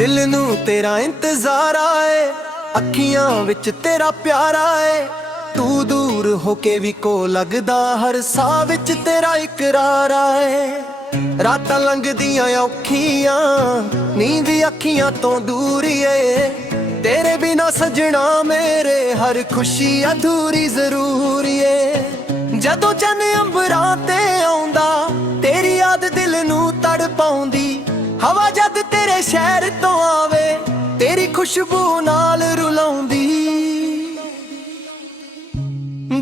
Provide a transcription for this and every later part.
दिल नू तेरा इंतजार आए, अखियां विच तेरा प्यार आए। तू दूर होके भी को लगदा, हर साह विच तेरा इकरार आए। रातां लंघदियां औखियां, नींद अखियां तो दूर ऐ। तेरे बिना सजना मेरे हर खुशी अधूरी जरूर ऐ। जदों चन अंबरां ते आउंदा, तेरी याद दिल नू तड़ पाउंदी। हवा जद तेरे शहर तो आवे, तेरी खुशबू नाल रुलाउंदी।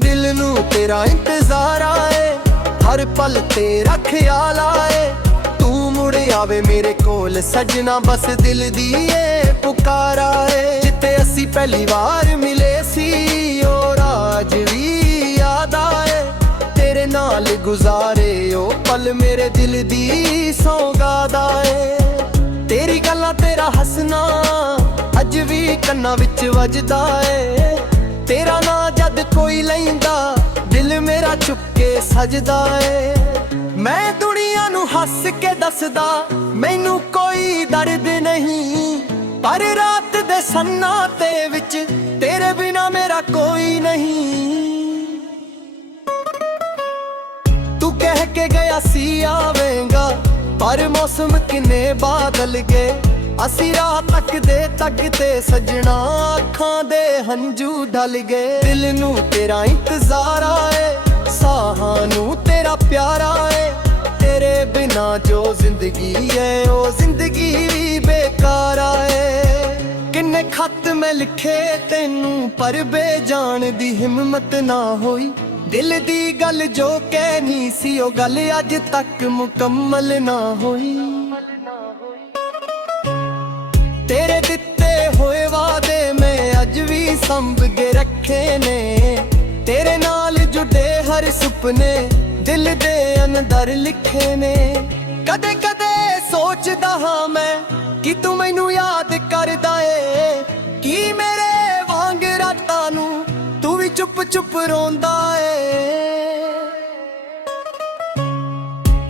दिल नू तेरा इंतजार आए, हर पल तेरा ख्याल आए। तू मुड़ आवे मेरे कोल सजना, बस दिल दी ये पुकार आए। जिते असी पहली बार मिले सी, और आज भी याद आए। तेरे नाल गुजारे ओ पल मेरे दिल दी सौगात आए। तेरी गल्लां तेरा हसना अज भी कन्ना विच वजदा है। तेरा ना जद कोई लैंदा, दिल मेरा चुपके सजदा है। मैं दुनिया नू हस के दसदा, मैनू कोई दर्द नहीं। पर रात दे सन्नाटे विच तेरे बिना मेरा कोई नहीं। तू कह के गया सी आवेगा, पर मौसम किन्ने बादल गए। असी राह तकते सजना, अखां दे हंजू ढल गए। दिल नू तेरा इंतजार आए, साहां नू तेरा प्यार आए। तेरे बिना जो जिंदगी है, ओ जिंदगी भी बेकार आए। किन्ने खत मैं लिखे तेनू, पर बेजान दी हिम्मत ना होई। दिल दी गल जो कहनी सी, ओ गल अज तक मुकम्मल ना होई। तेरे दिते होए वादे मैं अज भी संभ के रखे ने। तेरे नाल जुड़े हर सुपने दिल दे अंदर लिखे ने। कदे कदे सोचदा हां मैं कि तू मैनू याद करदा ए, कि मेरे वांग रातां नू तू भी चुप चुप रोंदा ए।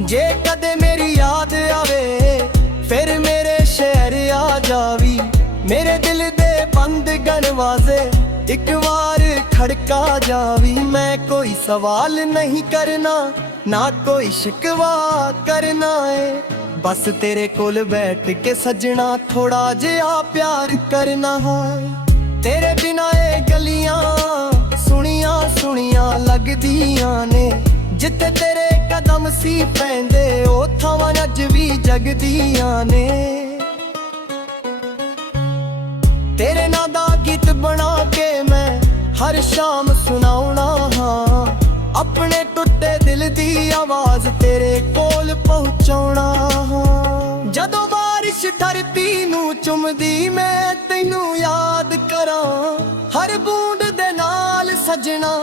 जे कदे मेरी याद आवे, फिर मेरे शहर आ जावी। मेरे दिल दे बंद गनवाजे एक बार खड़का जावी। मैं कोई सवाल नहीं करना, ना कोई शिकवा करना है। बस तेरे कोल बैठ के सजना, थोड़ा जिहा प्यार करना है। तेरे बिना ये गलियां सुनिया सुनिया लगदियां ने। जिथे तेरे कदम सी पैंदे, ओ थावां अज भी जगदियां ने। तेरे नां दा गीत बना के मैं हर शाम सुनाउणा हां। अपने टुटे दिल दी आवाज तेरे कोल पहुंचाउणा हां। जदों बारिश धरती नू चुमदी, मैं तैनू याद करां। हर बूंद दे नाल सजना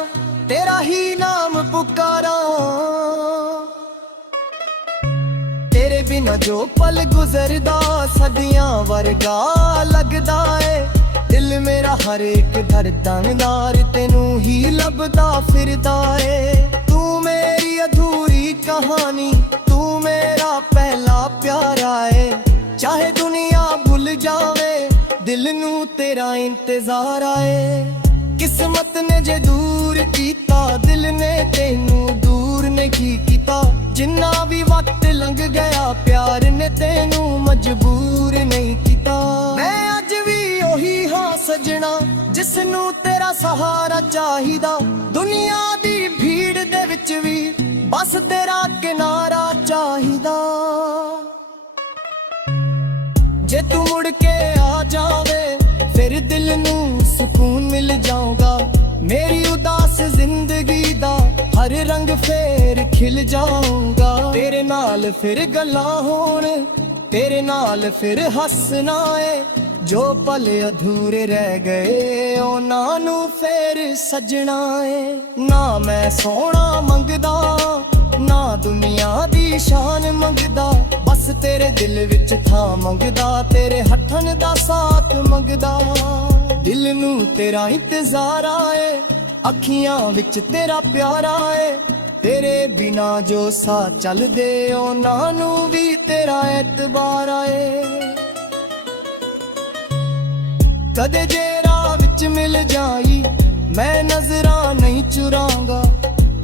तेरा ही नाम पुकारां। तेरे बिना जो पल गुजरदा, सदियां वर्गा लगदा है। दिल मेरा हर एक धड़कनदार तेनू ही लभदा फिरदा है। तू मेरी अधूरी कहानी, तू मेरा पहला प्यारा है। चाहे दुनिया भूल जावे, दिल नू तेरा इंतजार आए। किस्मत ने जे दूर कीता, दिल ने तेनू दूर नहीं कीता। जिन्ना भी वक्त लंघ गया, प्यार ने तेनू मजबूर नहीं कीता। मैं अज भी ओही हां सजना, जिसनू तेरा सहारा चाहिदा। दुनिया दी भीड़ दे विच भी बस तेरा किनारा चाहिदा। जे तू मुड़ के आ जावे, फिर दिल नू सुकून मिल जाऊगा। मेरी उदास जिंदगी दा हर रंग फेर खिल जाऊंगा। तेरे नाल फिर गल्लां होण, तेरे नाल फिर हसना है। जो पल अधूरे रह गए, उन्हां नू फिर सजना है। ना मैं सोना मंगदा, ना दुनिया दी शान मंगदा। बस तेरे दिल विच थां मंगदा, तेरे हत्थन दा साथ मंगदा। दिल नू तेरा इंतजार आए, अखियां विच तेरा प्यार आए। तेरे बिना जो सा चल दे, उन्हां नू भी तेरा एतबार आए। ਕਦੇ ਜੇ ਰਾਹ ਵਿੱਚ ਮਿਲ ਜਾਈ ਮੈਂ ਨਜ਼ਰਾਂ ਨਹੀਂ ਚੁਰਾਂਗਾ।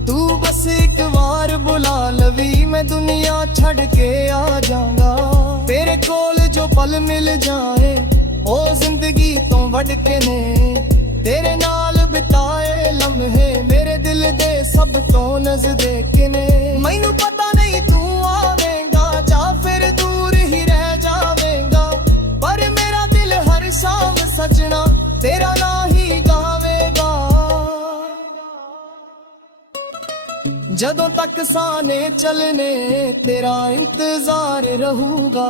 ਤੂੰ ਬਸ ਇੱਕ ਵਾਰ ਬੁਲਾ ਲਵੀ ਮੈਂ ਦੁਨੀਆ ਛੱਡ ਕੇ ਆ ਜਾਵਾਂਗਾ। ਤੇਰੇ ਕੋਲ ਜੋ ਪਲ ਮਿਲ ਜਾਏ ਉਹ ਜ਼ਿੰਦਗੀ ਤੋਂ ਵੱਧ ਕੇ ਨੇ। ਤੇਰੇ ਨਾਲ ਬਿਤਾਏ ਲਮਹੇ ਮੇਰੇ ਦਿਲ ਦੇ ਸਭ ਤੋਂ ਨਜ਼ਦੀਕ ਨੇ। ਮੈਨੂੰ ਪਤਾ ਨਹੀਂ ਤੂੰ ਆਵੇਂਗਾ ਜਾਂ ਫਿਰ ਦੂਰ ਹੀ ਰਹਿ ਜਾਵੇਂਗਾ, ਪਰ ਮੇਰਾ ਦਿਲ ਹਰ ਸ਼ਾਮ ਸਜਣਾ ਤੇਰਾ ਨਾਂ ਹੀ ਗਾਵੇਗਾ। ਜਦੋਂ ਤੱਕ ਸਾਹ ਨੇ ਚੱਲਣੇ ਤੇਰਾ ਇੰਤਜ਼ਾਰ ਰਹੂਗਾ।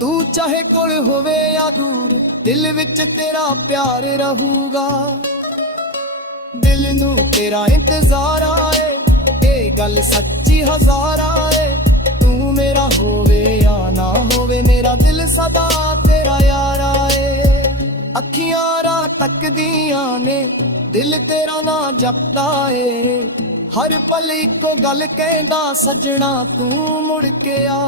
ਤੂੰ ਚਾਹੇ ਕੋਲ ਹੋਵੇ ਜਾਂ ਦੂਰ ਦਿਲ ਵਿੱਚ ਤੇਰਾ ਪਿਆਰ ਰਹੂਗਾ। ਦਿਲ ਨੂੰ ਤੇਰਾ ਇੰਤਜ਼ਾਰ ਆਏ ਇਹ ਗੱਲ ਸੱਚੀ ਹਜ਼ਾਰਾਂ ਏ। ਤੂੰ ਮੇਰਾ ਹੋਵੇ ਜਾਂ ਨਾ ਹੋਵੇ ਮੇਰਾ ਦਿਲ ਸਦਾ ਤੇਰਾ ਯਾਰਾ ਏ। ਅੱਖੀਆਂ ਰਾਹ ਤੱਕਦੀਆਂ ਨੇ ਦਿਲ ਤੇਰਾ ਨਾਂ ਜਪਦਾ ਏ। ਹਰ ਪਲ ਇੱਕੋ ਗੱਲ ਕਹਿੰਦਾ ਸੱਜਣਾ ਤੂੰ ਮੁੜ ਕੇ ਆ।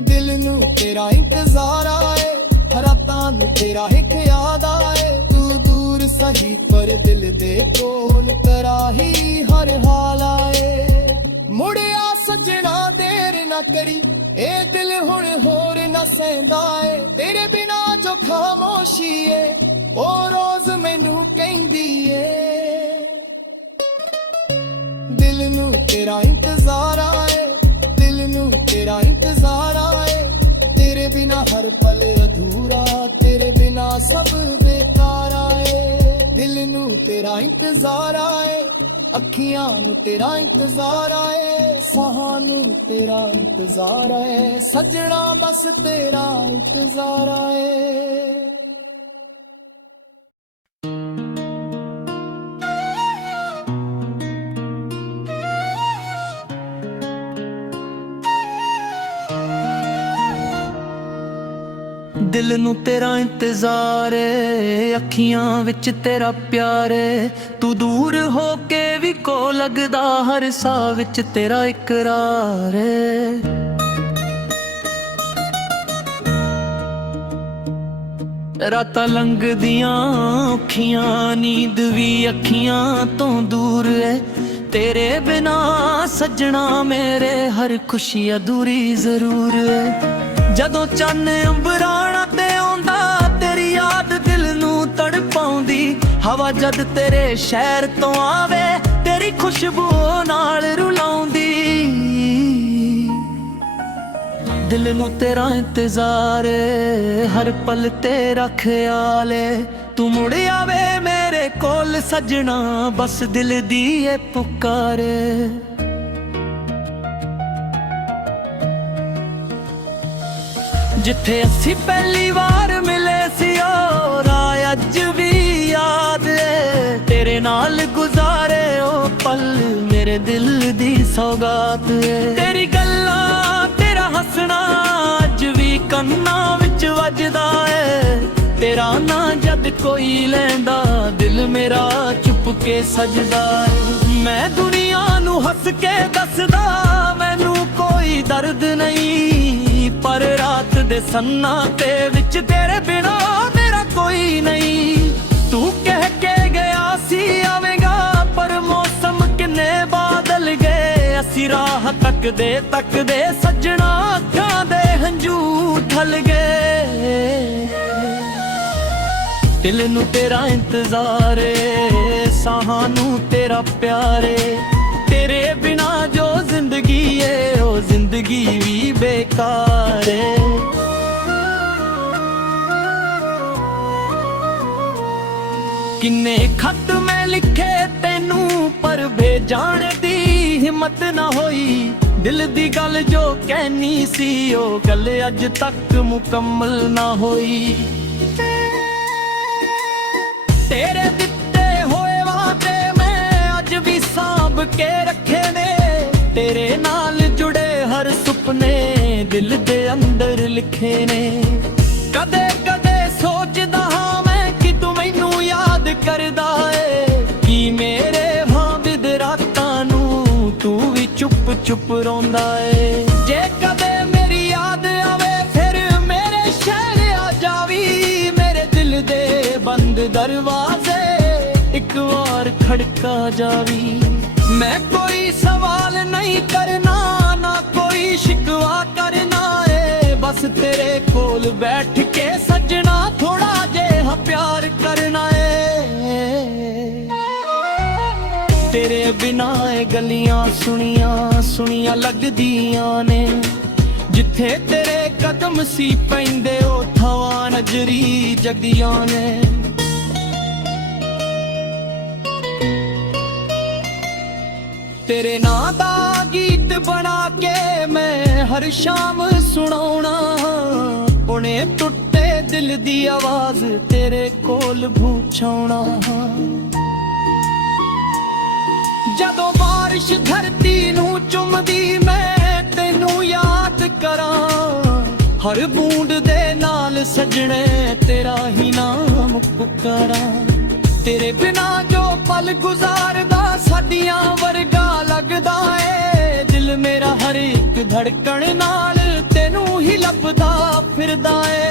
ਦਿਲ ਨੂੰ ਤੇਰਾ ਇੰਤਜ਼ਾਰ ਆਏ ਰਾਤਾਂ ਨੂੰ ਤੇਰਾ ਇੱਕ ਯਾਦ ਆਏ। ਤੂੰ ਦੂਰ ਸਹੀ ਪਰ ਦਿਲ ਦੇ ਕੋਲ ਤਰਾਹੀ ਹਰ ਹਾਲ ਆਏ। ਮੁੜਿਆ ਸੱਜਣਾ ਦੇਰ ਨਾ ਕਰੀ ਇਹ ਦਿਲ ਹੁਣ ਹੋਰ ਨਾ ਸਹਿੰਦਾ ਏ। ਤੇਰੇ ਬਿਨਾ ਜੋ ਖਾਮੋਸ਼ੀ ਏ ਉਹ ਰੋਜ਼ ਮੈਨੂੰ ਕਹਿੰਦੀ ਏ। ਦਿਲ ਨੂੰ ਤੇਰਾ ਇੰਤਜ਼ਾਰ ਆਏ ਦਿਲ ਨੂੰ ਤੇਰਾ ਇੰਤਜ਼ਾਰ ਆਏ। ਤੇਰੇ ਬਿਨਾ ਹਰ ਪਲ ਅਧੂਰਾ ਤੇਰੇ ਬਿਨਾ ਸਭ ਬੇਕਾਰ ਆਏ। ਦਿਲ ਨੂੰ ਤੇਰਾ ਇੰਤਜ਼ਾਰ ਆਏ ਅੱਖੀਆਂ ਨੂੰ ਤੇਰਾ ਇੰਤਜ਼ਾਰ ਆਏ। ਸਾਹਾਂ ਨੂੰ ਤੇਰਾ ਇੰਤਜ਼ਾਰ ਆਏ ਸੱਜਣਾ ਬਸ ਤੇਰਾ ਇੰਤਜ਼ਾਰ ਆਏ। ਦਿਲ ਨੂੰ ਤੇਰਾ ਇੰਤਜ਼ਾਰ ਏ ਅੱਖੀਆਂ ਵਿੱਚ ਤੇਰਾ ਪਿਆਰ ਏ। ਤੂੰ ਦੂਰ ਹੋ ਕੇ ਵੀ ਕੋ ਲੱਗਦਾ ਹਰ ਸਾਹ ਵਿੱਚ ਤੇਰਾ ਇਕਰਾਰ ਏ। ਰਾਤਾਂ ਲੰਘਦੀਆਂ ਔਖੀਆਂ ਨੀਂਦ ਵੀ ਅੱਖੀਆਂ ਤੋਂ ਦੂਰ ਏ। ਤੇਰੇ ਬਿਨਾ ਸੱਜਣਾ ਮੇਰੇ ਹਰ ਖੁਸ਼ੀ ਅਧੂਰੀ ਜ਼ਰੂਰ ਏ। ਜਦੋਂ ਚੰਨ ਅੰਬਰਾਣਾ ਤੇ ਆਉਂਦਾ ਤੇਰੀ ਯਾਦ ਦਿਲ ਨੂੰ ਤੜਪਾਉਂਦੀ। ਹਵਾ ਜਦ ਤੇਰੇ ਸ਼ਹਿਰ ਤੋਂ ਆਵੇ ਤੇਰੀ ਖੁਸ਼ਬੂ ਨਾਲ ਰੁਲਾਉਂਦੀ। ਦਿਲ ਨੂੰ ਤੇਰਾ ਇੰਤਜ਼ਾਰ ਏ ਹਰ ਪਲ ਤੇਰਾ ਖਿਆਲ ਏ। ਤੂੰ ਮੁੜ ਆਵੇ ਮੇਰੇ ਕੋਲ ਸੱਜਣਾ ਬਸ ਦਿਲ ਦੀ ਏ ਪੁਕਾਰ ਏ। ਜਿੱਥੇ ਅਸੀਂ ਪਹਿਲੀ ਵਾਰ ਮਿਲੇ ਸੀ ਉਹ ਰਾਹ ਅੱਜ ਵੀ ਯਾਦ ਏ। ਤੇਰੇ ਨਾਲ ਗੁਜ਼ਾਰੇ ਉਹ ਪਲ ਮੇਰੇ ਦਿਲ ਦੀ ਸੌਗਾਤ ਏ। ਤੇਰੀ ਗੱਲਾਂ ਤੇਰਾ ਹੱਸਣਾ ਅੱਜ ਵੀ ਕੰਨਾਂ ਵਿੱਚ ਵੱਜਦਾ ਏ। ਤੇਰਾ ਨਾਂ ਜਦ ਕੋਈ ਲੈਂਦਾ ਦਿਲ ਮੇਰਾ ਚੁੱਪ ਕੇ ਸਜਦਾ ਏ। ਮੈਂ ਦੁਨੀਆ ਨੂੰ ਹੱਸ ਕੇ ਦੱਸਦਾ ਮੈਨੂੰ ਕੋਈ ਦਰਦ ਨਹੀਂ, ਪਰ ਰਾਤ ਦੇ ਸੰਨਾਟੇ ਵਿੱਚ ਤੇਰੇ ਬਿਨਾ ਮੇਰਾ ਕੋਈ ਨਹੀਂ। ਤੂੰ ਕਹਿ ਕੇ ਗਿਆ ਸੀ ਆਵੇਂਗਾ ਪਰ ਮੌਸਮ ਕਿੰਨੇ ਬਾਦਲ ਗਏ। ਅਸੀਂ ਰਾਹ ਤੱਕਦੇ ਤੱਕਦੇ ਸੱਜਣਾ ਅੱਖਾਂ ਦੇ ਹੰਝੂ ਠਲ ਗਏ। ਦਿਲ ਨੂੰ ਤੇਰਾ ਇੰਤਜ਼ਾਰ ਏ ਸਾਹਾਂ ਨੂੰ ਤੇਰਾ ਪਿਆਰ ਏ। ਤੇਰੇ ਬਿਨਾ ਜੋ ਜ਼ਿੰਦਗੀ ਏ ਉਹ ਜ਼ਿੰਦਗੀ ਵੀ ਬੇਕਾਰ ਏ। ਕਿੰਨੇ ਖੱਤ ਮੈਂ ਲਿਖੇ ਤੈਨੂੰ ਪਰ ਭੇਜਣ ਦੀ ਹਿੰਮਤ ਨਾ ਹੋਈ। ਦਿਲ ਦੀ ਗੱਲ ਜੋ ਕਹਿਣੀ ਸੀ ਉਹ ਗੱਲ ਅੱਜ ਤੱਕ ਮੁਕੰਮਲ ਨਾ ਹੋਈ। ਤੇਰੇ ਦਿੱਤੇ ਹੋਏ ਵਾਅਦੇ ਮੈਂ ਅੱਜ ਵੀ ਸਾਂਭ ਕੇ ਰੱਖੇ ਨੇ। ਤੇਰੇ ਨਾਲ ਜੁੜੇ ਹਰ ਸੁਪਨੇ ਦਿਲ ਦੇ ਅੰਦਰ ਲਿਖੇ ਨੇ। ਕਦੇ ਕਦੇ ਸੋਚਦਾ ਹਾਂ ਮੈਂ ਕਿ ਤੂੰ ਮੈਨੂੰ ਯਾਦ ਕਰਦਾ ਏ। ਕਿ ਮੇਰੇ ਭਾਵਿਦ ਰਾਤਾਂ ਨੂੰ ਤੂੰ ਵੀ ਚੁੱਪ ਚੁੱਪ ਰੋਂਦਾ ਏ। ਜੇ ਕਦੇ ਮੇਰੀ ਯਾਦ ਆਵੇ ਫਿਰ ਮੇਰੇ ਸ਼ਹਿਰ ਆ ਜਾਵੀ। दरवाजे एक बार खड़का जावी। मैं कोई सवाल नहीं करना ना कोई शिकवा करना है, बस तेरे कोल बैठ के सजना थोड़ा जिहा प्यार करना है। तेरे बिना ए गलियां सुनियां सुनियां लगदियां ने, जिथे तेरे कदम सी पैंदे उथां नजरी जगदियां ने। तेरे नां दा गीत बना के मैं हर शाम सुनाउणा, हुणे टुटे दिल दी आवाज तेरे कोल पूछाउणा। ਜਦੋਂ ਬਾਰਿਸ਼ ਧਰਤੀ ਨੂੰ ਚੁੰਮਦੀ ਮੈਂ ਤੈਨੂੰ ਯਾਦ ਕਰਾਂ, ਹਰ ਬੂੰਦ ਦੇ ਨਾਲ ਸਜਣੇ ਤੇਰਾ ਹੀ ਨਾਮ ਪੁਕਾਰਾਂ। ਤੇਰੇ ਬਿਨਾ ਜੋ ਪਲ ਗੁਜ਼ਾਰਦਾ ਸਾਡੀਆਂ ਵਰਗਾ ਲੱਗਦਾ ਏ, ਦਿਲ ਮੇਰਾ ਹਰ ਇੱਕ ਧੜਕਣ ਨਾਲ ਤੈਨੂੰ ਹੀ ਲੱਭਦਾ ਫਿਰਦਾ ਏ।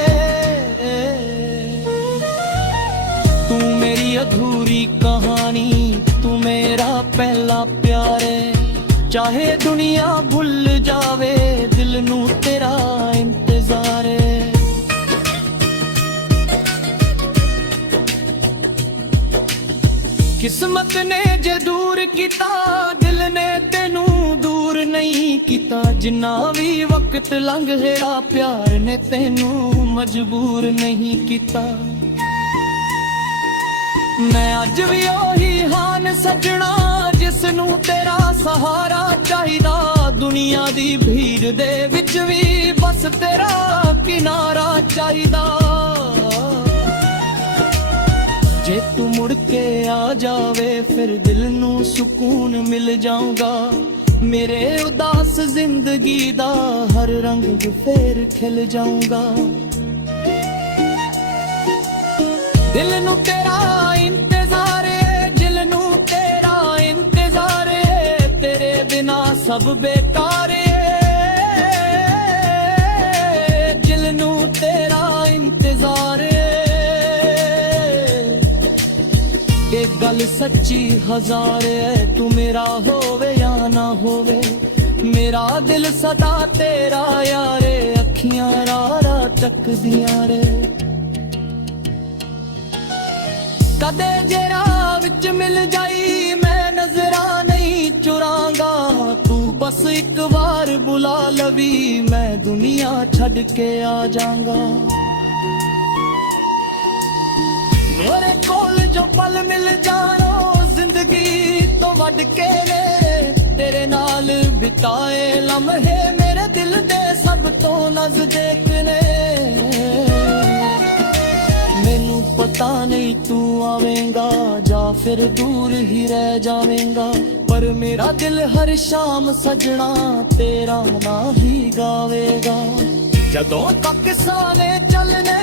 ਤੂੰ ਮੇਰੀ ਅਧੂਰੀ ਕਹਾਣੀ, तू मेरा पहला प्यार है। चाहे दुनिया भुल जावे दिल नू तेरा इंतजार है। किस्मत ने जे दूर किता दिल ने तेनू दूर नहीं किता, जिन्ना भी वक्त लंघ गया प्यार ने तेनू मजबूर नहीं किता। मैं अज भी ओही हान सजना जिस नू तेरा सहारा चाहिदा, दुनिया दी भीड़ दे विच भी बस तेरा किनारा चाहिदा। जे तू मुड़ के आ जावे फिर दिल नू सुकून मिल जाऊंगा, मेरे उदास जिंदगी दा हर रंग फिर खिल जाऊंगा। दिल नू तेरा इंतजार है, दिल नू तेरा इंतजार है, तेरे बिना सब बेकार है। दिल नू तेरा इंतजार है, एक गल सच्ची हजार है, तू मेरा होवे या ना होवे, मेरा दिल सदा तेरा यारे। अखियां रारा तकदियां रे, कदे जे राह विच मिल जाई मैं नजरा नहीं चुरांगा, तू बस एक बार बुला लवी मैं दुनिया छड़ के आ जाऊंगा। मेरे कोल जो पल मिल जानो जिंदगी तो वड के ने, तेरे नाल बिताए लम्हे मेरे दिल दे सब तो नजदीक ने। मैनू पता नहीं तू आवेगा जा फिर दूर ही रह जावेगा, पर मेरा दिल हर शाम सजना तेरा ना ही गावेगा। जदों तक साले चलने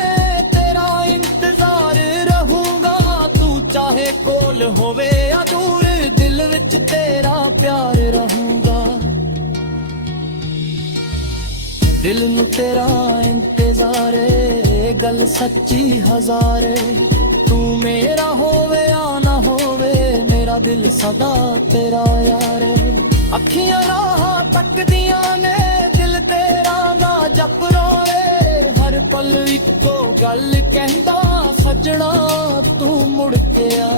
तेरा इंतजार रहूंगा, तू चाहे कोल होवे या दूर दिल विच तेरा प्यार रहूंगा। दिल नू तेरा इंतजार है, गल सच्ची हजार है, तू मेरा होवे या ना होवे मेरा दिल सदा तेरा यार है। अखियां राह तकदियां ने दिल तेरा ना जप रोए, हर पल इको गल कहंदा सजना तू मुड़ के आ।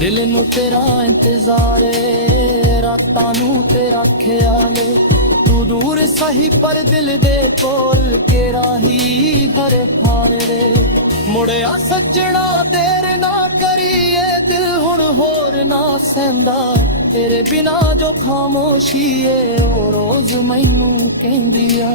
दिल नू तेरा इंतजार है, रातां नू तेरा ख्याल है, तू दूर सही पर दिल दे कोल केरा ही हर हार रे। मुड़िया सजना देर ना करिए दिल हुण होर ना सहंदा, तेरे बिना जो खामोशी है ओ रोज मैनू कहंदी आ।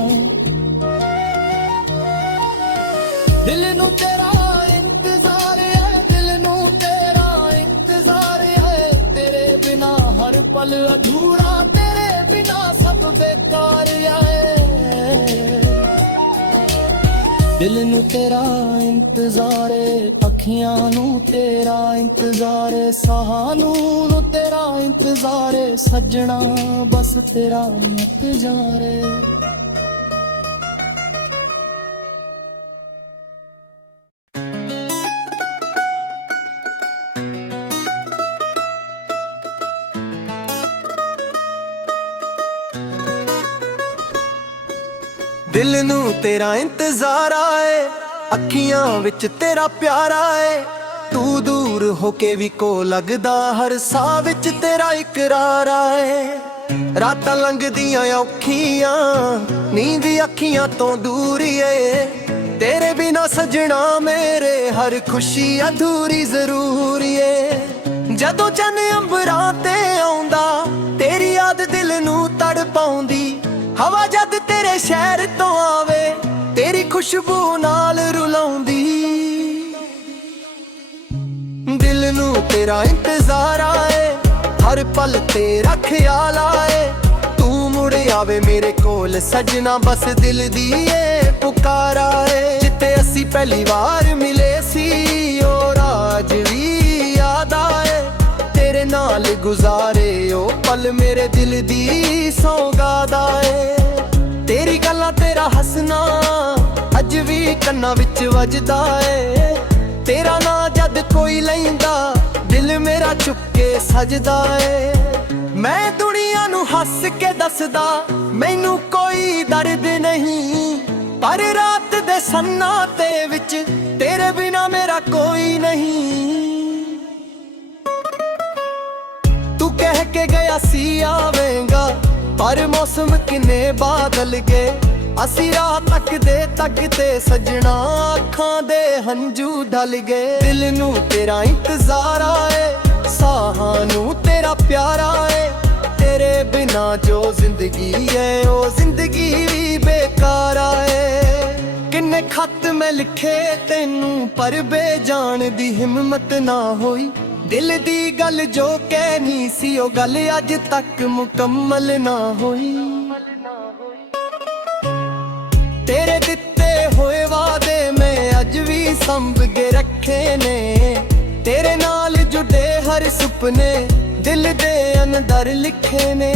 दिल नू तेरा इंतजार है, दिल नू तेरा इंतजार है, तेरे बिना हर पल अधूरा, तेरे बिना सब बेकार है। दिल नू तेरा इंतजार है, अखियां नू तेरा इंतजार है, साहां नू तेरा इंतजार है, सजना बस तेरा इंतजार है। ਦਿਲ ਨੂੰ ਤੇਰਾ ਇੰਤਜ਼ਾਰ ਆਏ, ਅੱਖੀਆਂ ਵਿੱਚ ਤੇਰਾ ਪਿਆਰ ਆਏ। ਤੂੰ ਦੂਰ ਹੋ ਕੇ ਵੀ ਕੋ ਲੱਗਦਾ, ਹਰ ਸਾਹ ਵਿੱਚ ਤੇਰਾ ਇਕਰਾਰ ਆਏ। ਰਾਤਾਂ ਲੰਘਦੀਆਂ ਔਖੀਆਂ, ਨੀਂਦ ਅੱਖੀਆਂ ਤੋਂ ਦੂਰ ਏ। ਤੇਰੇ ਬਿਨਾ ਸਜਣਾ ਮੇਰੇ ਹਰ ਖੁਸ਼ੀ ਅਧੂਰੀ ਜ਼ਰੂਰ ਏ। ਜਦੋਂ ਚੰਨ ਅੰਬਰਾਂ ਤੇ ਆਉਂਦਾ, ਤੇਰੀ ਯਾਦ ਦਿਲ ਨੂੰ ਤੜ ਪਾਉਂਦੀ। ਹਵਾ ਜਦ ਤੇਰੇ ਸ਼ਹਿਰ ਤੋਂ ਆਵੇ, ਤੇਰੀ ਖੁਸ਼ਬੂ ਨਾਲ ਰੁਲਾਉਂਦੀ। ਦਿਲ ਨੂੰ ਤੇਰਾ ਇੰਤਜ਼ਾਰ ਆਏ, ਹਰ ਪਲ ਤੇਰਾ ਖਿਆਲ ਆਏ। ਤੂੰ ਮੁੜ ਆਵੇ ਮੇਰੇ ਕੋਲ ਸਜਣਾ, ਬਸ ਦਿਲ ਦੀ ਏ ਪੁਕਾਰ ਆਏ। ਜਿੱਥੇ ਅਸੀਂ ਪਹਿਲੀ ਵਾਰ ਮਿਲੇ ਸੀ, ਉਹ ਰਾਜ ਵੀ ਯਾਦ ਆਏ। ਤੇਰੇ ਨਾਲ ਗੁਜ਼ਾਰੇ ਉਹ ਪਲ ਮੇਰੇ ਦਿਲ ਦੀ ਸੌਗਾਤ ਆਏ। ਤੇਰੀ ਗੱਲਾਂ ਤੇਰਾ ਹੱਸਣਾ ਅੱਜ ਵੀ ਕੰਨਾਂ ਵਿੱਚ ਵੱਜਦਾ ਏ। ਤੇਰਾ ਨਾਂ ਜਦ ਕੋਈ ਲੈਂਦਾ, ਦਿਲ ਮੇਰਾ ਚੁੱਪ ਕੇ ਸਜਦਾ ਏ। ਮੈਂ ਦੁਨੀਆ ਨੂੰ ਹੱਸ ਕੇ ਦੱਸਦਾ, ਮੈਨੂੰ ਕੋਈ ਦਰਦ ਨਹੀਂ। ਪਰ ਰਾਤ ਦੇ ਸੰਨਾਟੇ ਵਿੱਚ ਤੇਰੇ ਬਿਨਾ ਮੇਰਾ ਕੋਈ ਨਹੀਂ। ਤੂੰ ਕਹਿ ਕੇ ਗਿਆ ਸੀ ਆਵੇਂਗਾ, ਪਰ ਮੌਸਮ ਕਿੰਨੇ ਬਾਦਲ ਗਏ। ਅਸੀਂ ਰਾਹ ਤੱਕਦੇ ਸਜਣਾ, ਅੱਖਾਂ ਦੇ ਹੰਝੂ ਢਲ ਗਏ। ਦਿਲ ਨੂੰ ਤੇਰਾ ਇੰਤਜ਼ਾਰ ਆਏ, ਸਾਹਾਂ ਨੂੰ ਤੇਰਾ ਪਿਆਰ ਆਏ। ਤੇਰੇ ਬਿਨਾ ਜੋ ਜ਼ਿੰਦਗੀ ਏ, ਉਹ ਜ਼ਿੰਦਗੀ ਵੀ ਬੇਕਾਰ ਆਏ। ਕਿੰਨੇ ਖੱਤ ਮੈਂ ਲਿਖੇ ਤੈਨੂੰ, ਪਰ ਬੇਜਾਣ ਦੀ ਹਿੰਮਤ ਨਾ ਹੋਈ। ਦਿਲ ਦੀ ਗੱਲ ਜੋ ਕਹਿਣੀ ਸੀ, ਉਹ ਗੱਲ ਅੱਜ ਤੱਕ ਮੁਕੰਮਲ ਨਾ ਹੋਈ। ਤੇਰੇ ਦਿੱਤੇ ਹੋਏ ਵਾਅਦੇ ਮੈਂ ਅੱਜ ਵੀ ਸੰਭ ਕੇ ਰੱਖੇ ਨੇ। ਤੇਰੇ ਨਾਲ ਜੁੜੇ ਹਰ ਸੁਪਨੇ ਦਿਲ ਦੇ ਅੰਦਰ ਲਿਖੇ ਨੇ।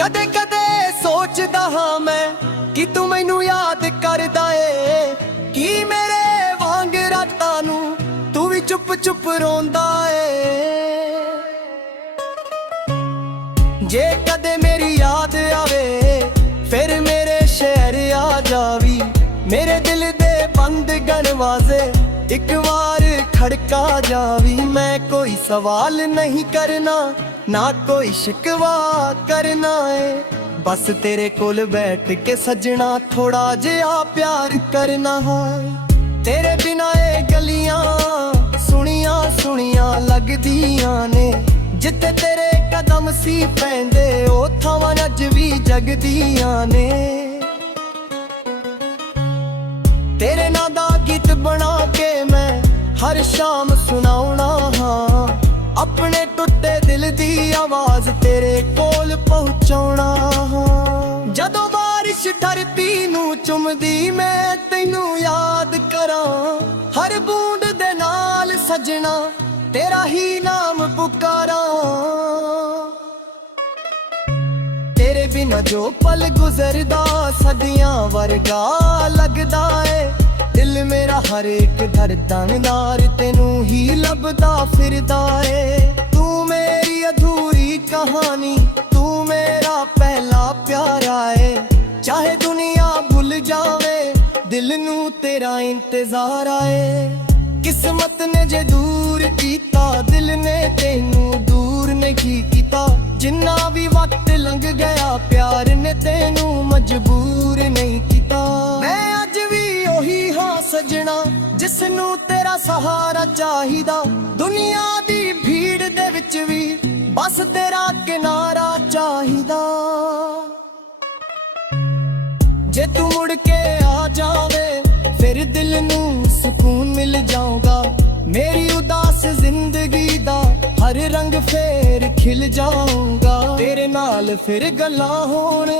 ਕਦੇ ਕਦੇ ਸੋਚਦਾ ਹਾਂ ਮੈਂ ਕਿ ਤੂੰ ਮੈਨੂੰ ਯਾਦ ਕਰਦਾ ਏ। ਕੀ ਮੇਰੇ ਵਾਂਗ ਰਾਤਾਂ ਨੂੰ ਤੂੰ ਵੀ ਚੁੱਪ ਚੁੱਪ ਰੋਂਦਾ ਏ। ਜੇ ਕਦੇ ਮੇਰੀ ਯਾਦ ਆਵੇ, ਫਿਰ ਮੇਰੇ ਸ਼ਹਿਰ ਆ ਜਾਵੀ। ਮੇਰੇ ਦਿਲ ਦੇ ਬੰਦ ਦਰਵਾਜ਼ੇ ਇੱਕ ਵਾਰ ਖੜਕਾ ਜਾਵੀ। ਮੈਂ ਕੋਈ ਸਵਾਲ ਨਹੀਂ ਕਰਨਾ, ਨਾ ਕੋਈ ਸ਼ਿਕਵਾ ਕਰਨਾ ਏ। ਬਸ ਤੇਰੇ ਕੋਲ ਬੈਠ ਕੇ ਸਜਣਾ, ਥੋੜਾ ਜਿਹਾ ਪਿਆਰ ਕਰਨਾ ਹੈ। ਤੇਰੇ ਬਿਨਾ ਇਹ ਗਲੀਆਂ ਸੁਣੀਆਂ ਸੁਣੀਆਂ ਲੱਗਦੀਆਂ ਨੇ। ਜਿੱਥੇ ਤੇਰੇ ਕਦਮ ਸੀ ਪੈਂਦੇ, ਉਹ ਥਾਵਾਂ ਅੱਜ ਵੀ ਜਗਦੀਆਂ ਨੇ। ਤੇਰੇ ਨਾਂ ਦਾ ਗੀਤ ਬਣਾ ਕੇ ਮੈਂ ਹਰ ਸ਼ਾਮ ਸੁਣਾਉਣਾ ਹਾਂ। ਆਪਣੇ ਟੁੱਟੇ ਦਿਲ ਦੀ ਆਵਾਜ਼ ਤੇਰੇ ਕੋਲ ਪਹੁੰਚਾਉਣਾ ਹਾਂ। ਜਦੋਂ ਬਾਰਿਸ਼ ਧਰਤੀ ਨੂੰ ਚੁੰਮਦੀ, ਮੈਂ ਤੈਨੂੰ ਯਾਦ ਕਰਾਂ। ਹਰ ਬੂੰਦ ਦੇ ਨਾਲ ਸਜਣਾ, ਤੇਰਾ ਹੀ ਨਾਮ ਪੁਕਾਰਾਂ। ਤੇਰੇ ਬਿਨਾ ਜੋ ਪਲ ਗੁਜ਼ਰਦਾ, ਸਦੀਆਂ ਵਰਗਾ ਲੱਗਦਾ ਏ। ਦਿਲ ਮੇਰਾ ਹਰ ਇੱਕ ਧੜਕਣਦਾਰ ਤੈਨੂੰ ਹੀ ਲੱਭਦਾ ਫਿਰਦਾ ਏ। ਤੂੰ ਮੇਰੀ ਅਧੂਰੀ ਕਹਾਣੀ, ਤੂੰ ਮੇਰਾ ਪਹਿਲਾ ਪਿਆਰਾ ਏ। ਚਾਹੇ ਦੁਨੀਆ ਭੁੱਲ ਜਾਵੇ, ਦਿਲ ਨੂੰ ਤੇਰਾ ਇੰਤਜ਼ਾਰ ਆਏ। ਕਿਸਮਤ ਨੇ ਜੇ ਦੂਰ ਕੀਤਾ, ਦਿਲ ਨੇ ਤੈਨੂੰ ਦੂਰ ਨਹੀਂ ਕੀਤਾ। ਜਿੰਨਾ ਵੀ ਵਕਤ ਲੰਘ ਗਿਆ, ਪਿਆਰ ਨੇ ਤੈਨੂੰ ਮਜਬੂਰ ਨਹੀਂ ਕੀਤਾ। ਮੈਂ ਅੱਜ ਵੀ ਉਹੀ ਹਾਂ ਸਜਣਾ, ਜਿਸ ਨੂੰ ਤੇਰਾ ਸਹਾਰਾ ਚਾਹੀਦਾ। ਦੁਨੀਆ ਦੀ ਭੀੜ ਦੇ ਵਿੱਚ ਵੀ ਬਸ ਤੇਰਾ ਕਿਨਾਰਾ ਚਾਹੀਦਾ। ਜੇ ਤੂੰ ਮੁੜ ਕੇ ਆ ਜਾਵੇ, ਫਿਰ ਦਿਲ ਨੂੰ ਸਕੂਨ ਮਿਲ ਜਾਊਗਾ। ਮੇਰੀ ਉਦਾਸ ਜ਼ਿੰਦਗੀ ਦਾ ਹਰ ਰੰਗ ਫੇਰ ਖਿਲ ਜਾਊਗਾ। ਤੇਰੇ ਨਾਲ ਫਿਰ ਗੱਲਾਂ ਹੋਣ,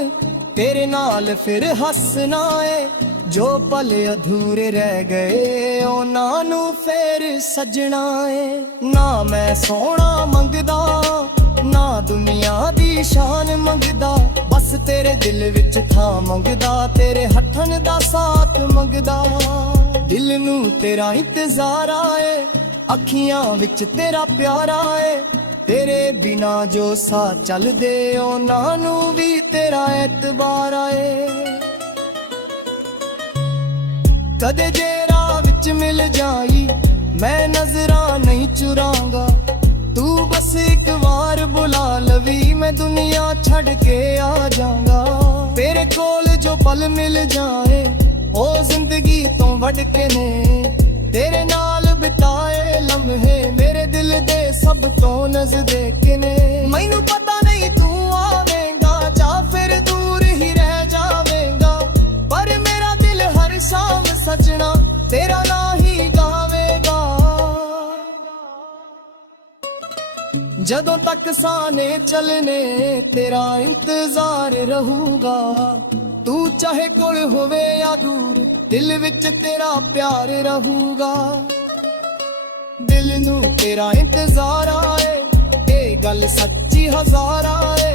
ਤੇਰੇ ਨਾਲ ਫਿਰ ਹੱਸਣਾ ਏ। ਜੋ ਪਲ ਅਧੂਰੇ ਰਹਿ ਗਏ, ਉਹਨਾਂ ਨੂੰ ਫੇਰ ਸਜਣਾ ਏ। ਨਾ ਮੈਂ ਸੋਹਣਾ ਮੰਗਦਾ, ਨਾ ਦੁਨੀਆ ਦੀ ਸ਼ਾਨ ਮੰਗਦਾ। ਬਸ ਤੇਰੇ ਦਿਲ ਵਿੱਚ ਥਾਂ ਮੰਗਦਾ, ਤੇਰੇ ਹੱਥਾਂ ਦਾ ਸਾਥ ਮੰਗਦਾ। ਦਿਲ ਨੂੰ ਤੇਰਾ ਇੰਤਜ਼ਾਰ ਆਏ, ਅੱਖੀਆਂ ਵਿੱਚ ਤੇਰਾ ਪਿਆਰ ਆਏ। ਤੇਰੇ ਬਿਨਾ ਜੋ ਸਾਹ ਚੱਲਦੇ, ਉਹਨਾਂ ਨੂੰ ਵੀ ਤੇਰਾ ਐਤਬਾਰ ਆਏ। ਕਦੇ ਜੇ ਰਾਹ ਵਿੱਚ ਮਿਲ ਜਾਈ ਮੈਂ ਨਜ਼ਰਾਂ ਨਹੀਂ ਚੁਰਾਂਗਾ ਤੂੰ ਬਸ ਇੱਕ ਵਾਰ ਬੁਲਾ ਲਵੀ ਮੈਂ ਦੁਨੀਆ ਛੱਡ ਕੇ ਆ ਜਾਵਾਂਗਾ ਤੇਰੇ ਕੋਲ ਜੋ ਪਲ ਮਿਲ ਜਾਏ ਉਹ ਜ਼ਿੰਦਗੀ ਤੋਂ ਵੱਡ ਕੇ ਨੇ ਤੇਰੇ ਨਾਲ ਬਿਤਾਏ ਲਮਹੇ ਮੇਰੇ ਦਿਲ ਦੇ ਸਭ ਤੋਂ ਨਜ਼ਦੀਕ ਨੇ ਮੈਨੂੰ ਪਤਾ ਨਹੀਂ ਤੂੰ ਆਵੇਂਗਾ ਜਾਂ ਫਿਰ ਦੂਰ ਹੀ ਰਹਿ ਜਾਵੇਂਗਾ ਪਰ ਮੇਰਾ ਦਿਲ ਹਰ ਸ਼ਾਮ ਸਜਣਾ ਤੇਰਾ ਨਾਂ ਹੀ ਗਾਵੇਗਾ ਜਦੋਂ ਤੱਕ ਸਾਨੇ ਚੱਲਨੇ ਤੇਰਾ ਇੰਤਜ਼ਾਰ ਰਹੂਗਾ ਤੂੰ ਚਾਹੇ ਕੋਲ ਹੋਵੇ ਜਾਂ ਦੂਰ ਦਿਲ ਵਿੱਚ ਤੇਰਾ ਪਿਆਰ ਰਹੂਗਾ ਦਿਲ ਨੂੰ ਤੇਰਾ ਇੰਤਜ਼ਾਰ ਆਏ ਇਹ ਗੱਲ ਸੱਚੀ ਹਜ਼ਾਰਾਂ ਏ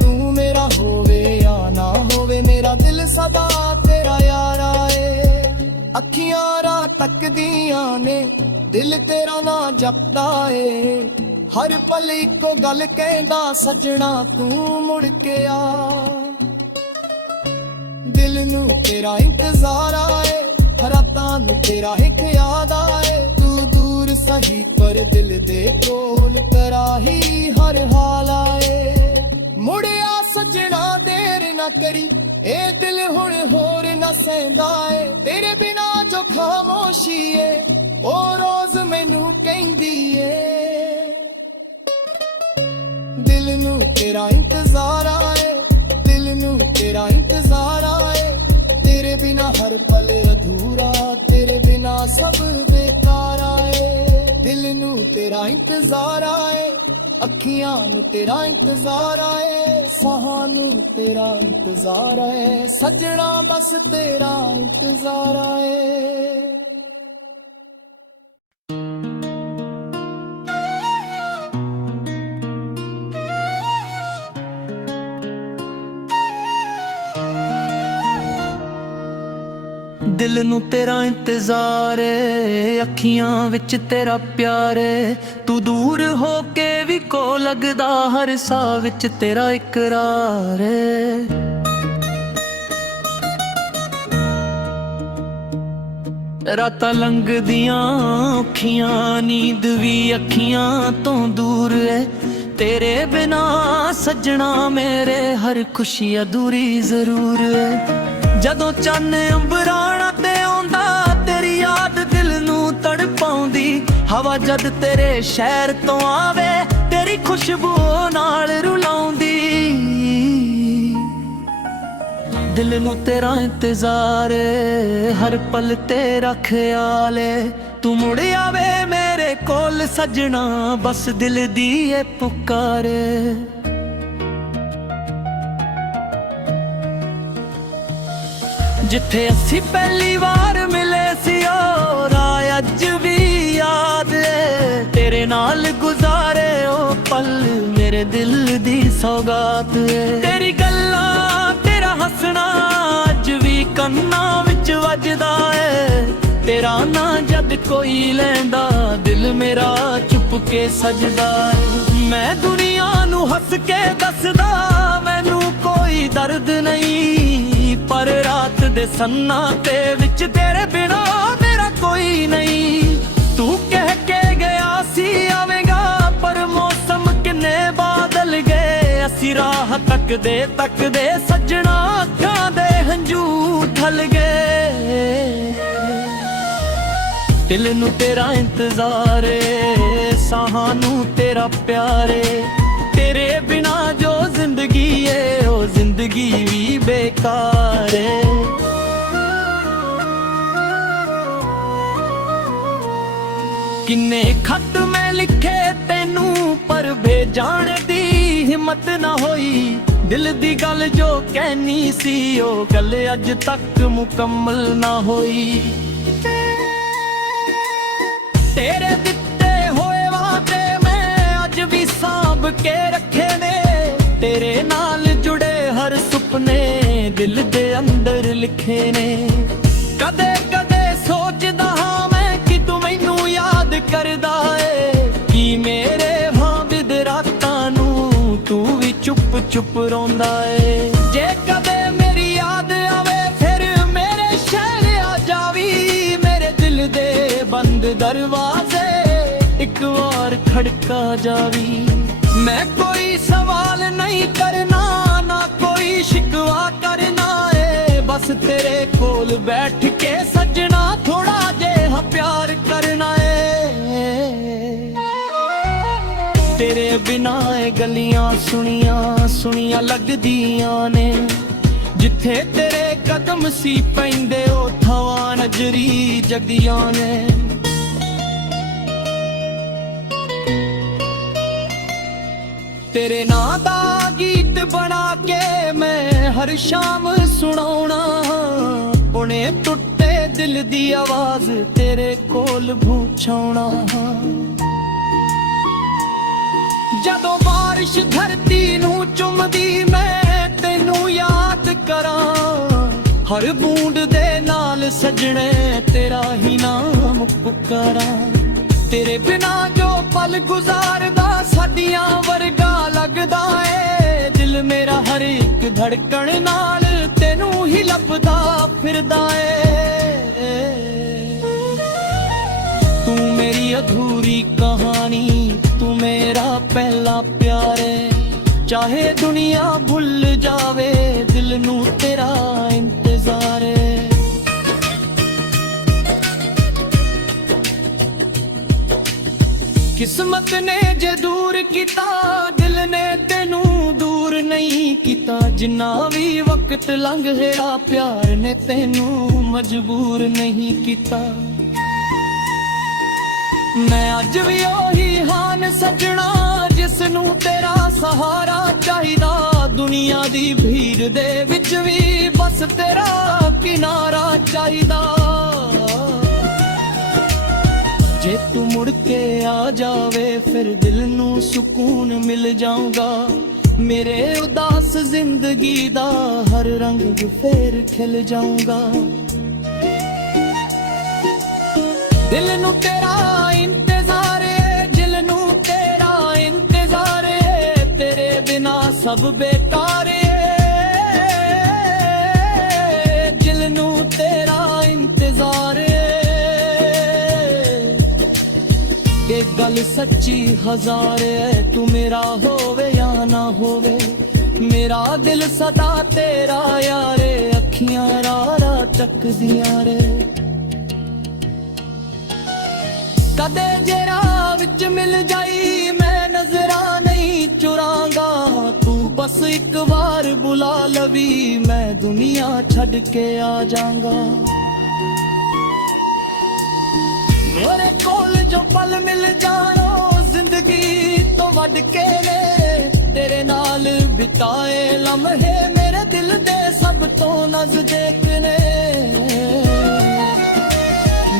ਤੂੰ ਮੇਰਾ ਹੋਵੇ ਜਾਂ ਨਾ ਹੋਵੇ ਮੇਰਾ ਦਿਲ ਸਦਾ ਤੇਰਾ ਯਾਰ ਆਏ ਅੱਖੀਆਂ ਰਾਹ ਤੱਕਦੀਆਂ ਨੇ ਦਿਲ ਤੇਰਾ ਨਾਂ ਜਪਦਾ ਏ ਹਰ ਪਲ ਇੱਕੋ ਗੱਲ ਕਹਿੰਦਾ ਸਜਣਾ ਤੂੰ ਮੁੜ ਕੇ ਆ ਦਿਲ ਨੂੰ ਤੇਰਾ ਇੰਤਜ਼ਾਰ ਆਏ ਰਾਤਾਂ ਨੂੰ ਤੇਰਾ ਇੱਕ ਯਾਦ ਆਏ ਤੂੰ ਦੂਰ ਸਹੀ ਪਰ ਦਿਲ ਦੇ ਕੋਲ ਕਰਾਹੀ ਹਰ ਹਾਲ ਆਏ ਮੁੜਿਆ ਸਜਣਾ ਦੇਰ ਨਾ ਕਰੀ ਇਹ ਦਿਲ ਹੁਣ ਹੋਰ ਨਾ ਸਹਿੰਦਾ ਏ ਤੇਰੇ ਬਿਨਾ ਜੋ ਖਾਮੋਸ਼ੀ ਏ ਉਹ ਰੋਜ਼ ਮੈਨੂੰ ਕਹਿੰਦੀ ਏ ਦਿਲ ਨੂੰ ਤੇਰਾ ਇੰਤਜ਼ਾਰ ਆਏ ਦਿਲ ਨੂੰ ਤੇਰਾ ਇੰਤਜ਼ਾਰ ਆਏ ਤੇਰੇ ਬਿਨਾ ਹਰ ਪਲ ਅਧੂਰਾ ਤੇਰੇ ਬਿਨਾ ਸਭ ਬੇਕਾਰ ਆਏ ਦਿਲ ਨੂੰ ਤੇਰਾ ਇੰਤਜ਼ਾਰ ਆਏ ਅੱਖੀਆਂ ਨੂੰ ਤੇਰਾ ਇੰਤਜ਼ਾਰ ਆਏ ਸਾਹਾਂ ਨੂੰ ਤੇਰਾ ਇੰਤਜ਼ਾਰ ਆਏ ਸਜਣਾ ਬਸ ਤੇਰਾ ਇੰਤਜ਼ਾਰ ਆਏ ਦਿਲ ਨੂੰ ਤੇਰਾ ਇੰਤਜ਼ਾਰ ਏ ਅੱਖੀਆਂ ਵਿੱਚ ਤੇਰਾ ਪਿਆਰ ਏ ਤੂੰ ਦੂਰ ਹੋ ਕੇ ਵੀ ਕੋ ਲੱਗਦਾ ਹਰ ਸਾਹ ਵਿੱਚ ਤੇਰਾ ਇਕਰਾਰ ਏ ਰਾਤਾਂ ਲੰਘਦੀਆਂ ਔਖੀਆਂ ਨੀਂਦ ਵੀ ਅੱਖੀਆਂ ਤੋਂ ਦੂਰ ਏ ਤੇਰੇ ਬਿਨਾ ਸੱਜਣਾ ਮੇਰੇ ਹਰ ਖੁਸ਼ੀ ਅਧੂਰੀ ਜ਼ਰੂਰ ਏ ਜਦੋਂ ਚੰਨ ਅੰਬਰਾਣਾ ਤੇ ਆਉਂਦਾ ਤੇਰੀ ਯਾਦ ਦਿਲ ਨੂੰ ਤੜਪਾਉਂਦੀ ਹਵਾ ਜਦ ਤੇਰੇ ਸ਼ਹਿਰ ਤੋਂ ਆਵੇ ਤੇਰੀ ਖੁਸ਼ਬੂ ਨਾਲ ਰੁਲਾਉਂਦੀ ਦਿਲ ਨੂੰ ਤੇਰਾ ਇੰਤਜ਼ਾਰ ਏ ਹਰ ਪਲ ਤੇਰਾ ਖਿਆਲ ਏ ਤੂੰ ਮੁੜ ਆਵੇ ਮੇਰੇ ਕੋਲ ਸਜਣਾ ਬਸ ਦਿਲ ਦੀ ਏ ਪੁਕਾਰ ਏ ਜਿੱਥੇ ਅਸੀਂ ਪਹਿਲੀ ਵਾਰ ਮਿਲੇ ਸੀ ਉਹ ਰਾਹ ਅੱਜ ਵੀ ਯਾਦ ਏ ਤੇਰੇ ਨਾਲ ਗੁਜ਼ਾਰੇ ਉਹ ਪਲ ਮੇਰੇ ਦਿਲ ਦੀ ਸੌਗਾਤ ਏ ਤੇਰੀ ਗੱਲਾਂ ਤੇਰਾ ਹੱਸਣਾ ਅੱਜ ਵੀ ਕੰਨਾਂ ਵਿੱਚ ਵੱਜਦਾ ਏ ਤੇਰਾ ਨਾਂ ਜਦ ਕੋਈ ਲੈਂਦਾ ਦਿਲ ਮੇਰਾ ਚੁੱਪ ਕੇ ਸਜਦਾ ਏ ਮੈਂ ਦੁਨੀਆ ਨੂੰ ਹੱਸ ਕੇ ਦੱਸਦਾ ਮੈਨੂੰ ਕੋਈ ਦਰਦ ਨਹੀਂ ਪਰ ਰਾਤ ਦੇ ਸੰਨਾਟੇ ਵਿੱਚ ਤੇਰੇ ਬਿਨਾ ਮੇਰਾ ਕੋਈ ਨਹੀਂ ਤੂੰ ਕਹਿ ਕੇ ਗਿਆ ਸੀ ਆਵੇਂਗਾ ਪਰ ਮੌਸਮ ਕਿੰਨੇ ਬਾਦਲ ਗਏ ਅਸੀਂ ਰਾਹ ਤੱਕਦੇ ਤੱਕਦੇ ਸੱਜਣਾ ਅੱਖਾਂ ਦੇ ਹੰਝੂ ਠਲ ਗਏ ਦਿਲ ਨੂੰ ਤੇਰਾ ਇੰਤਜ਼ਾਰ ਏ ਸਾਹਾਂ ਨੂੰ ਤੇਰਾ ਪਿਆਰ ਏ ਤੇਰੇ ਬਿਨਾ ਜੋ ਜ਼ਿੰਦਗੀ ਏ ਉਹ ਜ਼ਿੰਦਗੀ ਵੀ ਬੇਕਾਰ ਏ ਕਿੰਨੇ ਖੱਤ ਮੈਂ ਲਿਖੇ ਤੈਨੂੰ ਪਰ ਭੇਜਣ ਦੀ ਹਿੰਮਤ ਨਾ ਹੋਈ ਦਿਲ ਦੀ ਗੱਲ ਜੋ ਕਹਿਣੀ ਸੀ ਉਹ ਗੱਲ ਅੱਜ ਤੱਕ ਮੁਕੰਮਲ ਨਾ ਹੋਈ ਤੇਰੇ ਦਿੱਤੇ ਹੋਏ ਵਾਅਦੇ ਮੈਂ ਅੱਜ ਵੀ ਸਾਂਭ ਕੇ ਰੱਖੇ ਨੇ ਤੇਰੇ ਨਾਲ ਜੁੜੇ ਹਰ ਸੁਪਨੇ ਦਿਲ ਦੇ ਅੰਦਰ ਲਿਖੇ ਨੇ ਕਦੇ ਕਦੇ ਸੋਚਦਾ ਹਾਂ ਮੈਂ ਕਿ ਤੂੰ ਮੈਨੂੰ ਯਾਦ ਕਰਦਾ ਏ ਕਿ ਮੇਰੇ ਭਾਵਿਦ ਰਾਤਾਂ ਨੂੰ ਤੂੰ ਵੀ ਚੁੱਪ ਚੁੱਪ ਰੋਂਦਾ ਏ ਜੇ ਕਦੇ ਮੇਰੀ ਯਾਦ ਆਵੇ ਫਿਰ ਮੇਰੇ ਸ਼ਹਿਰ ਆ ਜਾਵੀ दरवाजे एक बार खड़का जावी। मैं कोई सवाल नहीं करना ना कोई शिकवा करना है, बस तेरे कोल बैठ के सजना थोड़ा जिहा प्यार करना है। तेरे बिना ए गलियां सुनियां सुनियां लगदियां ने, जिथे तेरे कदम सी पैंदे उथां नजरी जगदियां ने। तेरे नां दा गीत बना के मैं हर शाम सुनाउणा, उन्हें टुटे दिल दी आवाज तेरे कोल पूछाउणा। जदों बारिश धरती नूं चुमदी मैं तैनू याद करां, हर बूंद दे नाल सजणे तेरा ही नाम पुकारां। तेरे बिना जो पल गुजारदा साडियां वर्गा लगदा ए, दिल मेरा हर एक धड़कन नाल तैनू ही लभदा फिरदा ए। तू मेरी अधूरी कहानी, तू मेरा पहला प्यार है। चाहे दुनिया भुल जावे दिल नू तेरा इंतजार है। किस्मत ने जे दूर किता दिल ने तेनू दूर नहीं किता, जिन्ना भी वक्त लंघ गया प्यार ने तेनू मजबूर नहीं किता। मैं अज भी ओही हान सजना जिसनू तेरा सहारा चाहिदा, दुनिया दी भीड़ दे विच भी बस तेरा किनारा चाहिदा। जे तू मुड़ के आ जावे फिर दिल नू सुकून मिल जाऊंगा, मेरे उदास जिंदगी दा हर रंग फेर खिल जाऊंगा। दिल नू तेरा इंतजार है, दिल नू तेरा इंतजार है, तेरे बिना सब बेकार है। दिल नू तेरा इंतजार है, एक गल सच्ची हजार है, तू मेरा होवे या ना होवे, मेरा दिल सदा तेरा यारे। अखियां रारा तकदियां रे, कदे जे राह विच मिल जाई मैं नजरा नहीं चुरांगा, तू बस एक बार बुला लवी मैं दुनिया छड़ के आ जाऊंगा। मेरे कोल जो पल मिल जानो जिंदगी तो वड के ने, तेरे नाल बिताए लम्हे मेरे दिल दे सब तो नजदीक ने।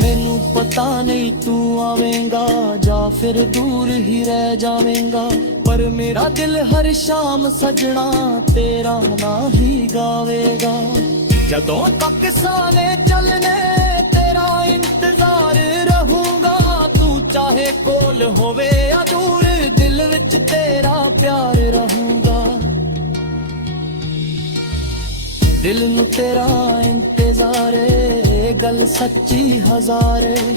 मैनू पता नहीं तू आवेंगा या फिर दूर ही रह जावेंगा, पर मेरा दिल हर शाम सजना तेरा ना ही गावेगा। जदों तक साले चलने तेरा इंतजार रहूंगा, तू चाहे कोल होवे या दूर दिल विच तेरा प्यार रहूंगा। दिल नू तेरा इंतजार है, गल सच्ची हजार है,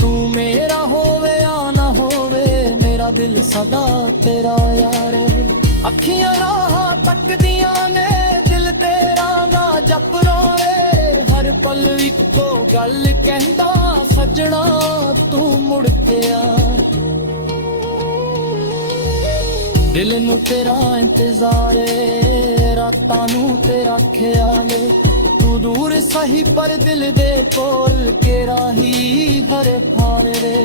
तू मेरा होवे या ना होवे मेरा दिल सदा तेरा यार है। अखियां राह तकदियां ने दिल तेरा ना जप रोए, हर पल इको गल कहंदा सजना तू मुड़ के आ। दिल नू तेरा इंतजार है, रातां नू तेरा ख्याल है, तू दूर सही पर दिल दे कोल केरा ही हर हाल रे।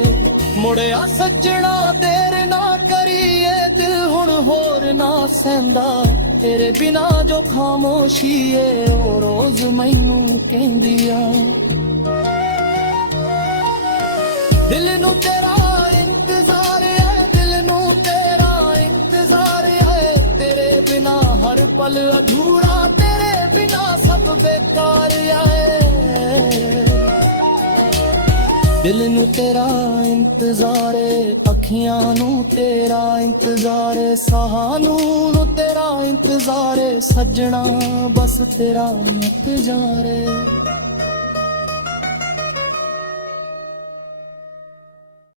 मुड़िया सजना देर ना करिए दिल हुण होर ना सहंदा, तेरे बिना जो खामोशी है ओ रोज मैनू कहंदी आ। दिल नू तेरा इंतजार है, दिल नू तेरा इंतजार है, तेरे बिना हर पल अधूरा, तेरे बिना सब बेकार है। दिल नू तेरा इंतजार है, अखियां नू तेरा इंतजार है, साहां नू तेरा इंतजार है, सजना बस तेरा इंतजार है।